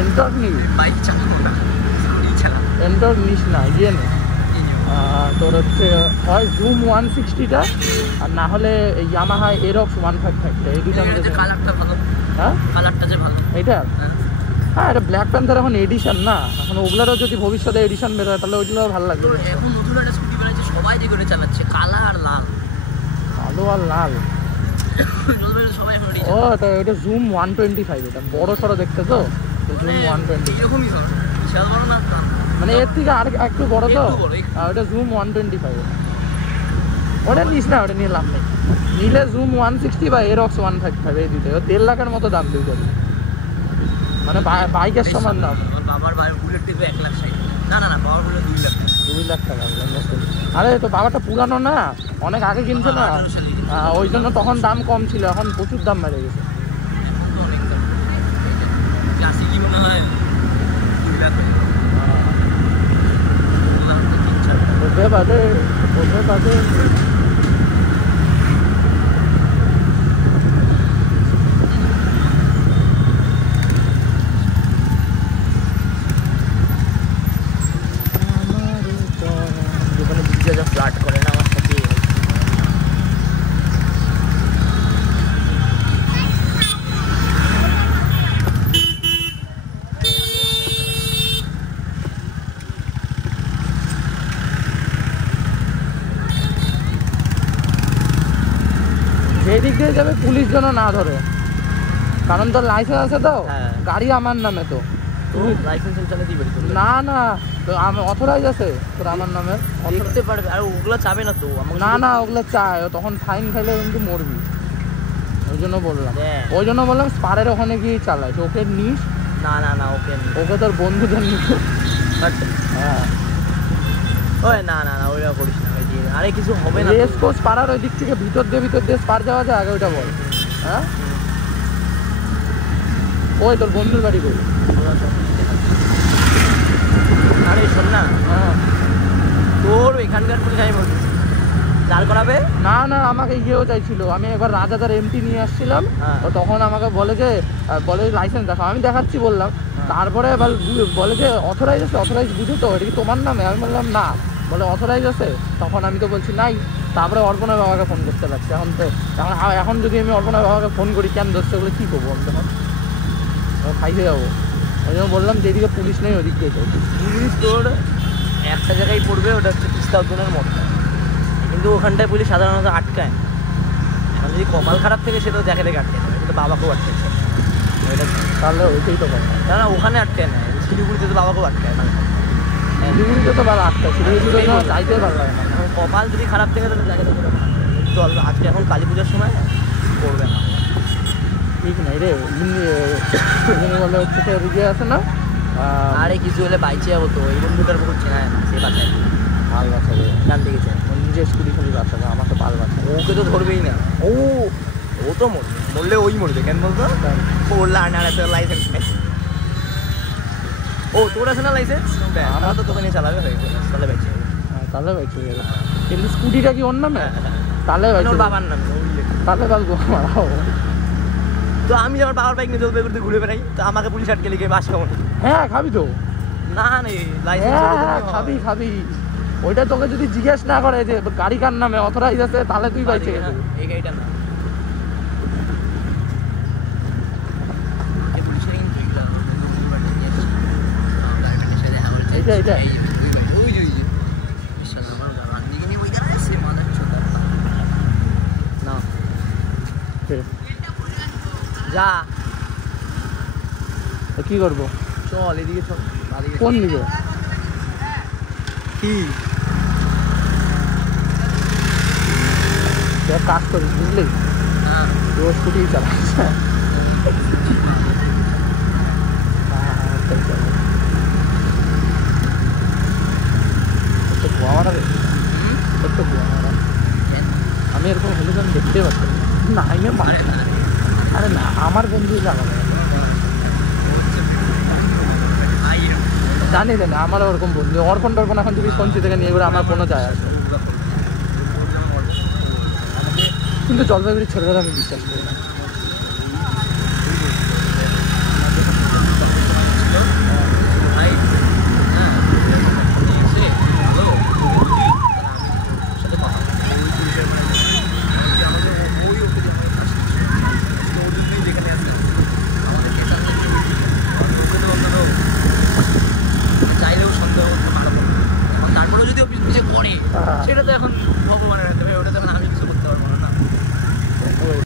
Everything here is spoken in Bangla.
এন্টর্ক নিবি? বাইক চালাবো না, এন্টর্ক নিস না, ইয়ে নে তোর হচ্ছে হয় জুম 160টা আর না হলে ইয়ামাহা এরক্স 155টা, এই দুটো মধ্যে কালারটা ভালো। হ্যাঁ কালারটা যে ভালো এইটা। হ্যাঁ এটা ব্ল্যাক প্যান্থার এখন এডিশন না, এখন ওগুলোরও যদি ভবিষ্যতে এডিশন বেরোয় তাহলে ওইগুলো ভালো লাগবে। এখন নতুন একটা স্কুটি বেরোচ্ছে, সবাই যে করে চালাচ্ছে, কালো আর লাল। কালো আর লাল সবাই এখন ও তো ওটা জুম 125, এটা বড় সড়ো দেখতে তো জুম 120 এরকমই হবে, বিশাল বড় না, মানে এর থেকে আর একটু বড় তো, ওটা জুম 125। ওটা নিস না, ওটা নিয়ে লাভ নেই। নিলে জুম 160 বা এরক্স 155, এই দুটো 1.5 লাখের মতো দাম দুটো, মানে বাইকের সমান দাম। বাবার বুলেট দেখবে 1 লাখ 60, না না না বাবার বুলেট 2 লাখ টাকা। 2 লাখ টাকা? আরে তো বাবাটা পুরানো না, অনেক আগে কিনছে না, ওই জন্য তখন দাম কম ছিল, এখন প্রচুর দাম বেড়ে গেছে। অনেক দাম ক্লাসিকই মনে হয় 2 লাখ। ওকে বাদে ফ্লার্ট করে না আমার সাথে। যেদিক দিয়ে যাবে পুলিশ যেন না ধরে, কারণ তোর লাইসেন্স আছে তো, গাড়ি আমার নামে তো। লাইসেন্স চালাতে দিবি? না না তো আমার অথরাইজ আছে তোর আমার নামে, দেখতে পারবে। আর ওগুলো চাবে না তো আমাকে? না না ওগুলো চায়, তখন ফাইন খাইলে কিন্তু মরবি, ওই জন্য বললাম স্পারের ওখানে গিয়ে চালাইস, ওকে নিস। না না না ওকে তোর বন্ধুদের নিস। হ্যাঁ ওই না না না ওইটা করিস না, আরে কিছু হবে না। রেস কোর্স পাড়ার ওই দিক থেকে ভিতর দিয়ে পার যাওয়া যায় আগে, ওইটা বল। হ্যাঁ ওই তোর বন্ধুর বাড়ি কই? আরে শোন না, তোর এখানকার পুলিশ আমি বলছি দাঁড় করাবে? না না আমাকে ইয়েও চাইছিল, আমি একবার রাজাদার এমটি নিয়ে আসছিলাম, তখন আমাকে বলে যে লাইসেন্স দেখো, আমি দেখাচ্ছি বললাম, তারপরে বলে যে অথরাইজ বুঝো তো, এটা কি তোমার নামে? আমি বললাম না, বলে অথরাইজ আছে, তখন আমি তো বলছি নাই। তারপরে অর্পণার বাবাকে ফোন করতে পারছি, এখন যদি আমি অর্পণার বাবাকে ফোন করি কেন দোষটা বলে কী করবো আমি, তখন খাইতে যাবো। ওই জন্য বললাম যেদিকে পুলিশ নেই ওদিক দিয়ে পুলিশ তোর একটা জায়গায় পড়বে, ওটা হচ্ছে তিস্তা উদ্যানের মধ্যে, কিন্তু ওখানটায় পুলিশ সাধারণত আটকায়। এখন যদি কপাল খারাপ থেকে সেটাও দেখে আটকে নেবে, কিন্তু বাবাকেও আটকেছে ওইটা, তাহলে ওইটাই তো কথা। না না ওখানে আটকে নেয়, শিলিগুড়িতে তো বাবাকেও আটকায় না, শিলিগুড়িতে তো বাবা আটকায়, শিলিগুড়িতে যাইতে পারবে না। কপাল যদি খারাপ থেকে তাহলে জায়গাটা চল। আজকে এখন কালী পুজোর সময় করবে না, ঠিক নাই রে, বলে হচ্ছে তো এদিকে আছে না। আরে কিছু হলে বাইচে যাবো তো, এই বন্ধুটার পুকুর চেনা না, সে বাঁচায় পাল বাঁচাবে, জানতে গেছে নিজের স্কুটি খালি বাঁচাবে, আমার তো পাল বাঁচাবে। ওকে তো ধরবেই না, ও তো মরলে ওই মরবে কেন বলতো? বললে আর লাইসেন্স নেই। ও তোর আছে না লাইসেন্স? আমার তো তোকে নিয়ে চালাবে, তাহলে বাইচে যাবে। তাহলে বাইচে যাবে, কিন্তু স্কুটিটা কি ওর নামে? তাহলে ওর বাবার নামে, তাহলে বাঁচবো। তো আমি আমার বাবার বাইক নিয়ে জলপাইগুড়িতে ঘুরে বেড়াই, তো আমাকে পুলিশ আটকে লিখে বাস খাবো না? হ্যাঁ খাবি তো, না রে লাইসেন্স খাবি। ওইটা তোকে যদি জিজ্ঞেস না করে যে গাড়ি কার নামে অথরাইজ আছে, তাহলে তুই বাইচে গেছিস। এই গাড়িটা না, এইটা যা কি করবো? চল এদিকে চল। কোন দিকে? কি কাজ করিস বুঝলি, তোর স্কুটি চালাচ্ছে। আমি এরকম হলে তো আমি দেখতেই পাচ্ছি না, হাইমে মারে না। আরে না আমার বন্ধু জানাবে, জানি না আমারও ওরকম বন্ধু। অর্পণ এখন যদি সঞ্চি থেকে নিয়ে ঘুরে আমার কোনো যায় আসে, কিন্তু জলপাইগুড়ি ছেলেরা আমি বিশ্বাস করি না। পরে হ্যাঁ। সেটা তো এখন ভগবানের হাতে।